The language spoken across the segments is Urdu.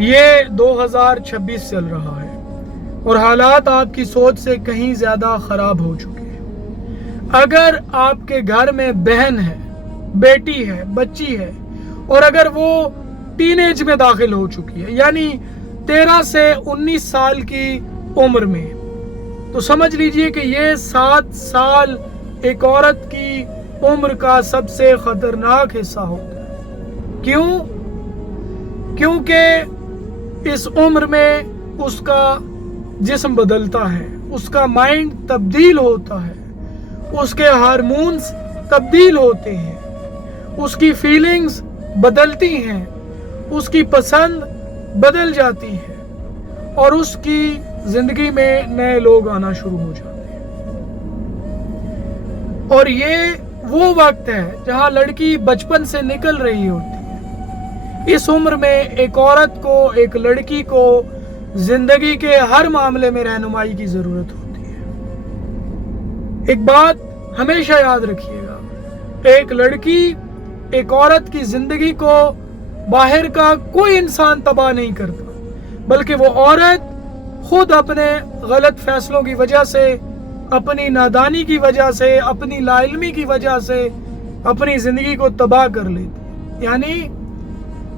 یہ 2026 چل رہا ہے اور حالات آپ کی سوچ سے کہیں زیادہ خراب ہو چکے ہیں۔ اگر آپ کے گھر میں بہن ہے، بیٹی ہے، بچی ہے اور اگر وہ ٹین ایج میں داخل ہو چکی ہے، یعنی 13 سے 19 سال کی عمر میں، تو سمجھ لیجئے کہ یہ 7 سال ایک عورت کی عمر کا سب سے خطرناک حصہ ہوتا ہے۔ کیوں؟ کیونکہ اس عمر میں اس کا جسم بدلتا ہے، اس کا مائنڈ تبدیل ہوتا ہے، اس کے ہارمونز تبدیل ہوتے ہیں، اس کی فیلنگز بدلتی ہیں، اس کی پسند بدل جاتی ہے اور اس کی زندگی میں نئے لوگ آنا شروع ہو جاتے ہیں۔ اور یہ وہ وقت ہے جہاں لڑکی بچپن سے نکل رہی ہوتی ہے۔ اس عمر میں ایک عورت کو، ایک لڑکی کو زندگی کے ہر معاملے میں رہنمائی کی ضرورت ہوتی ہے۔ ایک بات ہمیشہ یاد رکھیے گا، ایک لڑکی ایک عورت کی زندگی کو باہر کا کوئی انسان تباہ نہیں کرتا، بلکہ وہ عورت خود اپنے غلط فیصلوں کی وجہ سے، اپنی نادانی کی وجہ سے، اپنی لا علمی کی وجہ سے اپنی زندگی کو تباہ کر لیتی۔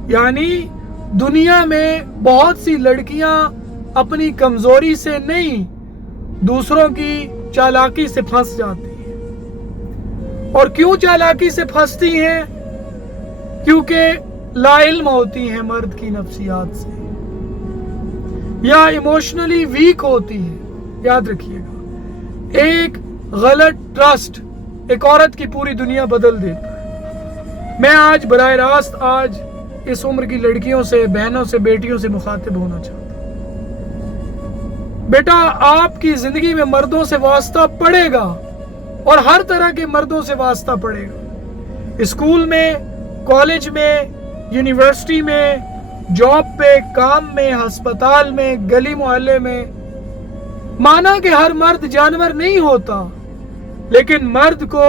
یعنی دنیا میں بہت سی لڑکیاں اپنی کمزوری سے نہیں، دوسروں کی چالاکی سے پھنس جاتی ہیں۔ اور کیوں چالاکی سے پھنستی ہیں؟ کیونکہ لا علم ہوتی ہیں مرد کی نفسیات سے، یا ایموشنلی ویک ہوتی ہے۔ یاد رکھیے گا، ایک غلط ٹرسٹ ایک عورت کی پوری دنیا بدل دیتا ہے۔ میں آج براہ راست اس عمر کی لڑکیوں سے، بہنوں سے، بیٹیوں سے مخاطب ہونا چاہتا ہوں۔ بیٹا، آپ کی زندگی میں مردوں سے واسطہ پڑے گا اور ہر طرح کے مردوں سے واسطہ پڑے گا، اسکول میں، کالج میں، یونیورسٹی میں، جاب پہ، کام میں، ہسپتال میں، گلی محلے میں۔ مانا کہ ہر مرد جانور نہیں ہوتا، لیکن مرد کو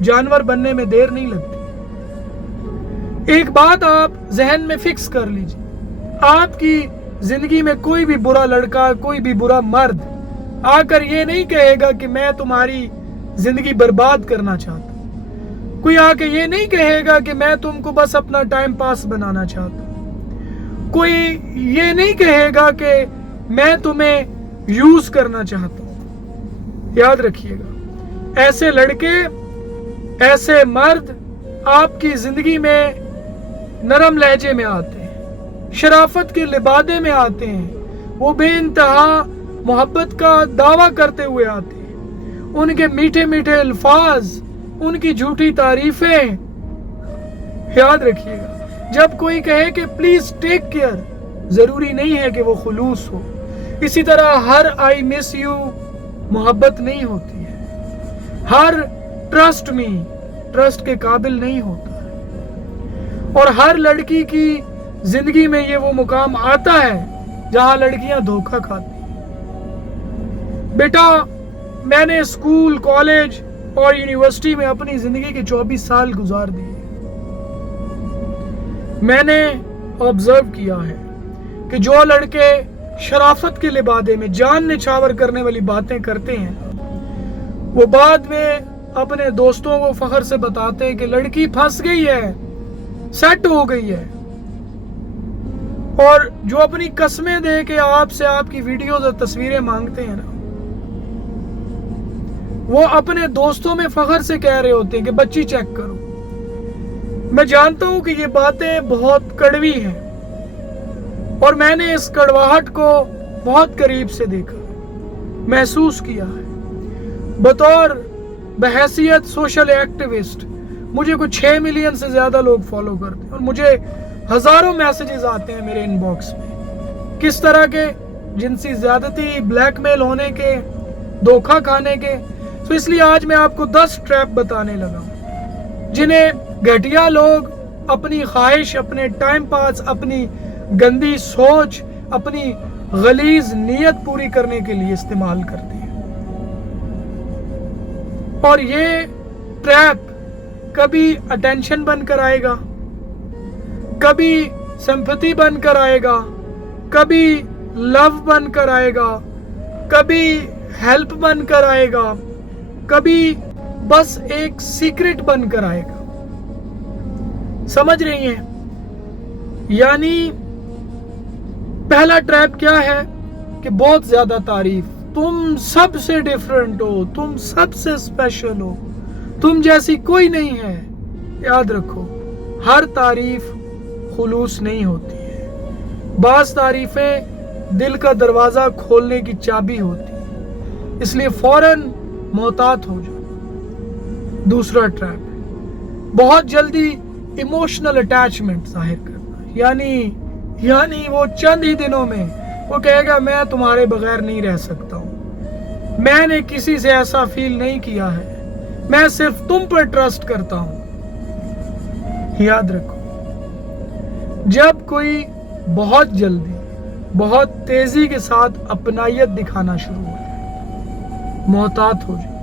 جانور بننے میں دیر نہیں لگتی۔ ایک بات آپ ذہن میں فکس کر لیجئے، آپ کی زندگی میں کوئی بھی برا لڑکا، کوئی بھی برا مرد آ کر یہ نہیں کہے گا کہ میں تمہاری زندگی برباد کرنا چاہتا ہوں۔ کوئی آ کے یہ نہیں کہے گا کہ میں تم کو بس اپنا ٹائم پاس بنانا چاہتا ہوں۔ کوئی یہ نہیں کہے گا کہ میں تمہیں یوز کرنا چاہتا ہوں۔ یاد رکھیے گا، ایسے لڑکے، ایسے مرد آپ کی زندگی میں نرم لہجے میں آتے ہیں، شرافت کے لبادے میں آتے ہیں، وہ بے انتہا محبت کا دعویٰ کرتے ہوئے آتے ہیں، ان کے میٹھے میٹھے الفاظ، ان کی جھوٹی تعریفیں۔ یاد رکھیے گا، جب کوئی کہے کہ پلیز ٹیک کیئر، ضروری نہیں ہے کہ وہ خلوص ہو۔ اسی طرح ہر آئی مس یو محبت نہیں ہوتی ہے، ہر ٹرسٹ می ٹرسٹ کے قابل نہیں ہوتا ہے، اور ہر لڑکی کی زندگی میں یہ وہ مقام آتا ہے جہاں لڑکیاں دھوکہ کھاتی ہیں۔ بیٹا، میں نے اسکول، کالج اور یونیورسٹی میں اپنی زندگی کے 24 سال گزار دیے۔ میں نے آبزرو کیا ہے کہ جو لڑکے شرافت کے لبادے میں جان نچھاور کرنے والی باتیں کرتے ہیں، وہ بعد میں اپنے دوستوں کو فخر سے بتاتے ہیں کہ لڑکی پھنس گئی ہے، سیٹ ہو گئی ہے۔ اور جو اپنی قسمیں دے کے آپ سے آپ کی ویڈیوز اور تصویریں مانگتے ہیں نا، وہ اپنے دوستوں میں فخر سے کہہ رہے ہوتے ہیں کہ بچی چیک کرو۔ میں جانتا ہوں کہ یہ باتیں بہت کڑوی ہیں، اور میں نے اس کڑواہٹ کو بہت قریب سے دیکھا، محسوس کیا ہے۔ بطور بحیثیت سوشل ایکٹیوسٹ مجھے کچھ 6 ملین سے زیادہ لوگ فالو کرتے ہیں، اور مجھے ہزاروں میسیجز آتے ہیں میرے ان باکس میں، کس طرح کے جنسی زیادتی، بلیک میل ہونے کے، دھوکہ کھانے کے۔ تو اس لیے آج میں آپ کو 10 ٹریپ بتانے لگا ہوں جنہیں گھٹیا لوگ اپنی خواہش، اپنے ٹائم پاس، اپنی گندی سوچ، اپنی غلیظ نیت پوری کرنے کے لیے استعمال کرتے ہیں۔ اور یہ ٹریپ کبھی اٹینشن بن کر آئے گا، کبھی سمپتھی بن کر آئے گا، کبھی لو بن کر آئے گا، کبھی ہیلپ بن کر آئے گا، کبھی بس ایک سیکرٹ بن کر آئے گا۔ سمجھ رہی ہیں؟ یعنی پہلا ٹریپ کیا ہے کہ بہت زیادہ تعریف، تم سب سے ڈیفرنٹ ہو، تم سب سے اسپیشل ہو، تم جیسی کوئی نہیں ہے۔ یاد رکھو، ہر تعریف خلوص نہیں ہوتی ہے، بعض تعریفیں دل کا دروازہ کھولنے کی چابی ہوتی ہے، اس لیے فوراً محتاط ہو جاؤ۔ دوسرا ٹریپ، بہت جلدی ایموشنل اٹیچمنٹ ظاہر کرنا، یعنی وہ چند ہی دنوں میں وہ کہے گا میں تمہارے بغیر نہیں رہ سکتا ہوں، میں نے کسی سے ایسا فیل نہیں کیا ہے، میں صرف تم پر ٹرسٹ کرتا ہوں۔ یاد رکھو، جب کوئی بہت جلدی، بہت تیزی کے ساتھ اپنائیت دکھانا شروع ہو جائے، محتاط ہو جائے۔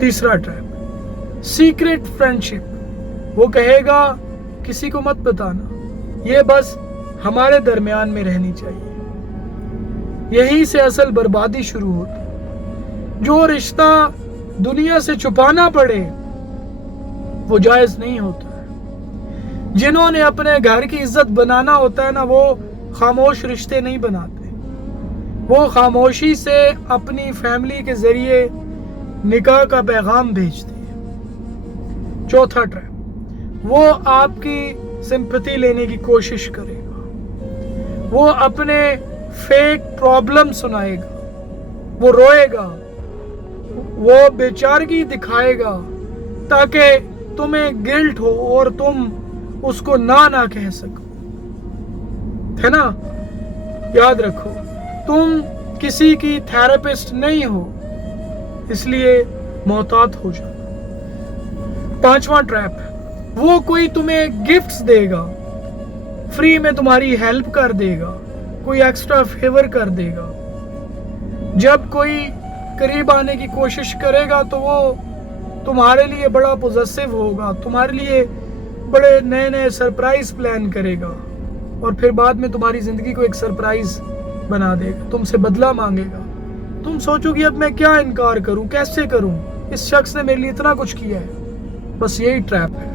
تیسرا ٹریپ، سیکرٹ فرینڈشپ، وہ کہے گا کسی کو مت بتانا، یہ بس ہمارے درمیان میں رہنی چاہیے۔ یہیں سے اصل بربادی شروع ہوتی۔ جو رشتہ دنیا سے چھپانا پڑے وہ جائز نہیں ہوتا ہے۔ جنہوں نے اپنے گھر کی عزت بنانا ہوتا ہے نا، وہ خاموش رشتے نہیں بناتے، وہ خاموشی سے اپنی فیملی کے ذریعے نکاح کا پیغام بھیجتے ہیں۔ چوتھا ٹریپ، وہ آپ کی سمپتھی لینے کی کوشش کرے گا، وہ اپنے فیک پرابلم سنائے گا، وہ روئے گا، وہ بیچارگی دکھائے گا تاکہ تمہیں گلٹ ہو اور تم اس کو نہ کہہ سکو، ہے نا؟ یاد رکھو، تم کسی کی تھراپسٹ نہیں ہو، اس لیے محتاط ہو جانا۔ پانچواں ٹریپ، وہ کوئی تمہیں گفٹس دے گا، فری میں تمہاری ہیلپ کر دے گا، کوئی ایکسٹرا فیور کر دے گا۔ جب کوئی قریب آنے کی کوشش کرے گا تو وہ تمہارے لیے بڑا پوزیسو ہوگا، تمہارے لیے بڑے نئے سرپرائز پلان کرے گا، اور پھر بعد میں تمہاری زندگی کو ایک سرپرائز بنا دے گا، تم سے بدلہ مانگے گا۔ تم سوچو گی اب میں کیا انکار کروں، کیسے کروں، اس شخص نے میرے لیے اتنا کچھ کیا ہے۔ بس یہی ٹریپ ہے۔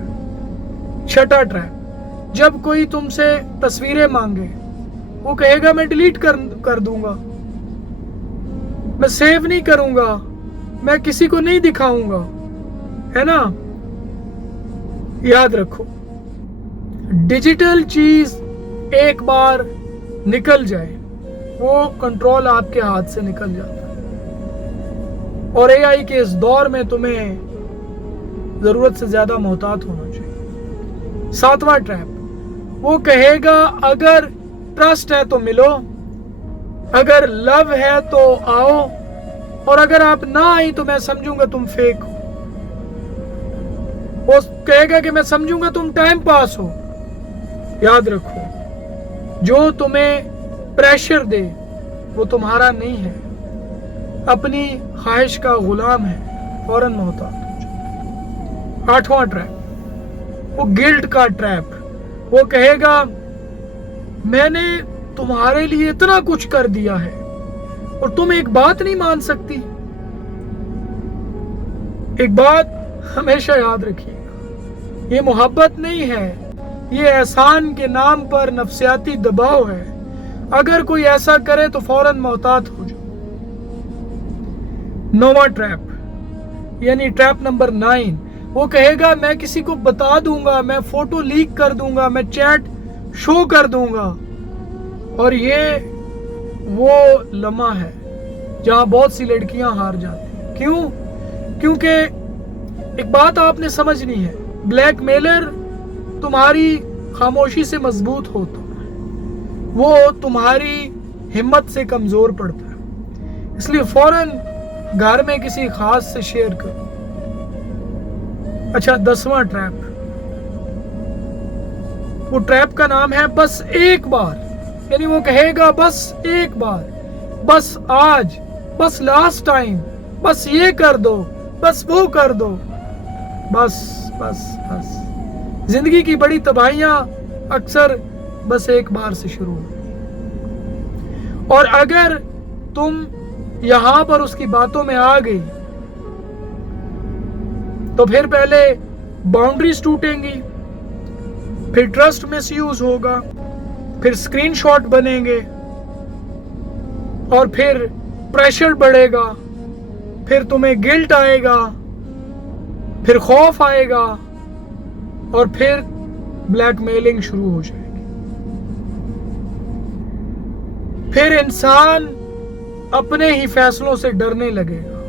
چھٹا ٹریپ، جب کوئی تم سے تصویریں مانگے، وہ کہے گا میں ڈیلیٹ کر دوں گا، میں سیو نہیں کروں گا، میں کسی کو نہیں دکھاؤں گا، ہے نا؟ یاد رکھو، ڈیجیٹل چیز ایک بار نکل جائے وہ کنٹرول آپ کے ہاتھ سے نکل جاتا ہے، اور اے آئی کے اس دور میں تمہیں ضرورت سے زیادہ محتاط ہونا چاہیے۔ ساتواں ٹریپ، وہ کہے گا اگر ٹرسٹ ہے تو ملو، اگر لو ہے تو آؤ، اور اگر آپ نہ آئی تو میں سمجھوں گا تم فیک ہو۔ وہ کہے گا کہ میں سمجھوں گا تم ٹائم پاس ہو۔ یاد رکھو، جو تمہیں پریشر دے وہ تمہارا نہیں ہے، اپنی خواہش کا غلام ہے، فوراً محتاط ہو جاؤ۔ آٹھواں ٹریپ، وہ گلٹ کا ٹریپ، وہ کہے گا میں نے تمہارے لیے اتنا کچھ کر دیا ہے اور تم ایک بات نہیں مان سکتی۔ ایک بات ہمیشہ یاد رکھیے گا، یہ محبت نہیں ہے، یہ احسان کے نام پر نفسیاتی دباؤ ہے۔ اگر کوئی ایسا کرے تو فوراً محتاط ہو جاؤ۔ نواں ٹریپ، یعنی ٹریپ نمبر 9، وہ کہے گا میں کسی کو بتا دوں گا، میں فوٹو لیک کر دوں گا، میں چیٹ شو کر دوں گا۔ اور یہ وہ لمحہ ہے جہاں بہت سی لڑکیاں ہار جاتی ہیں۔ کیوں؟ کیونکہ ایک بات آپ نے سمجھنی ہے، بلیک میلر تمہاری خاموشی سے مضبوط ہوتا ہے، وہ تمہاری ہمت سے کمزور پڑتا ہے، اس لیے فوراً گھر میں کسی خاص سے شیئر کرو۔ اچھا، 10واں ٹریپ، وہ ٹریپ کا نام ہے بس ایک بار، یعنی وہ کہے گا بس ایک بار، بس آج، بس لاسٹ ٹائم، بس یہ کر دو، بس وہ کر دو، بس بس بس۔ زندگی کی بڑی تباہیاں اکثر بس ایک بار سے شروع ہوگی. اور اگر تم یہاں پر اس کی باتوں میں آ گئی تو پھر پہلے باؤنڈریز ٹوٹیں گی, پھر ٹرسٹ مس یوز ہوگا, پھر اسکرین شاٹ بنیں گے, اور پھر پریشر بڑھے گا, پھر تمہیں گلٹ آئے گا, پھر خوف آئے گا, اور پھر بلیک میلنگ شروع ہو جائے گی. پھر انسان اپنے ہی فیصلوں سے ڈرنے لگے گا.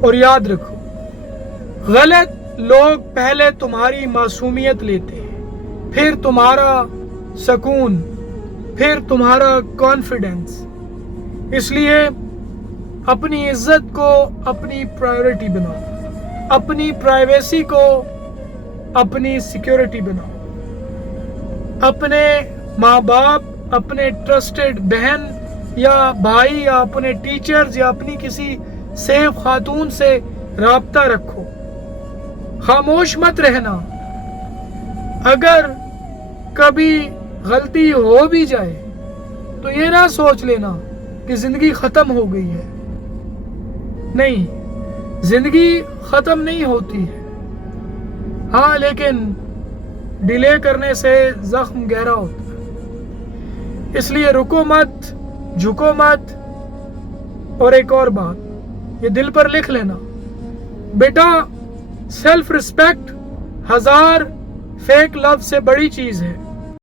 اور یاد رکھو, غلط لوگ پہلے تمہاری معصومیت لیتے ہیں, پھر تمہارا سکون, پھر تمہارا کانفیڈنس. اس لیے اپنی عزت کو اپنی پرائیورٹی بناؤ, اپنی پرائیویسی کو اپنی سیکیورٹی بناؤ. اپنے ماں باپ, اپنے ٹرسٹڈ بہن یا بھائی, یا اپنے ٹیچرز, یا اپنی کسی سیف خاتون سے رابطہ رکھو. خاموش مت رہنا. اگر کبھی غلطی ہو بھی جائے تو یہ نہ سوچ لینا کہ زندگی ختم ہو گئی ہے. نہیں, زندگی ختم نہیں ہوتی ہے. ہاں, لیکن ڈیلے کرنے سے زخم گہرا ہوتا ہے. اس لیے رکو مت, جھکو مت. اور ایک اور بات, یہ دل پر لکھ لینا بیٹا, سیلف رسپیکٹ 1000 فیک لو سے بڑی چیز ہے.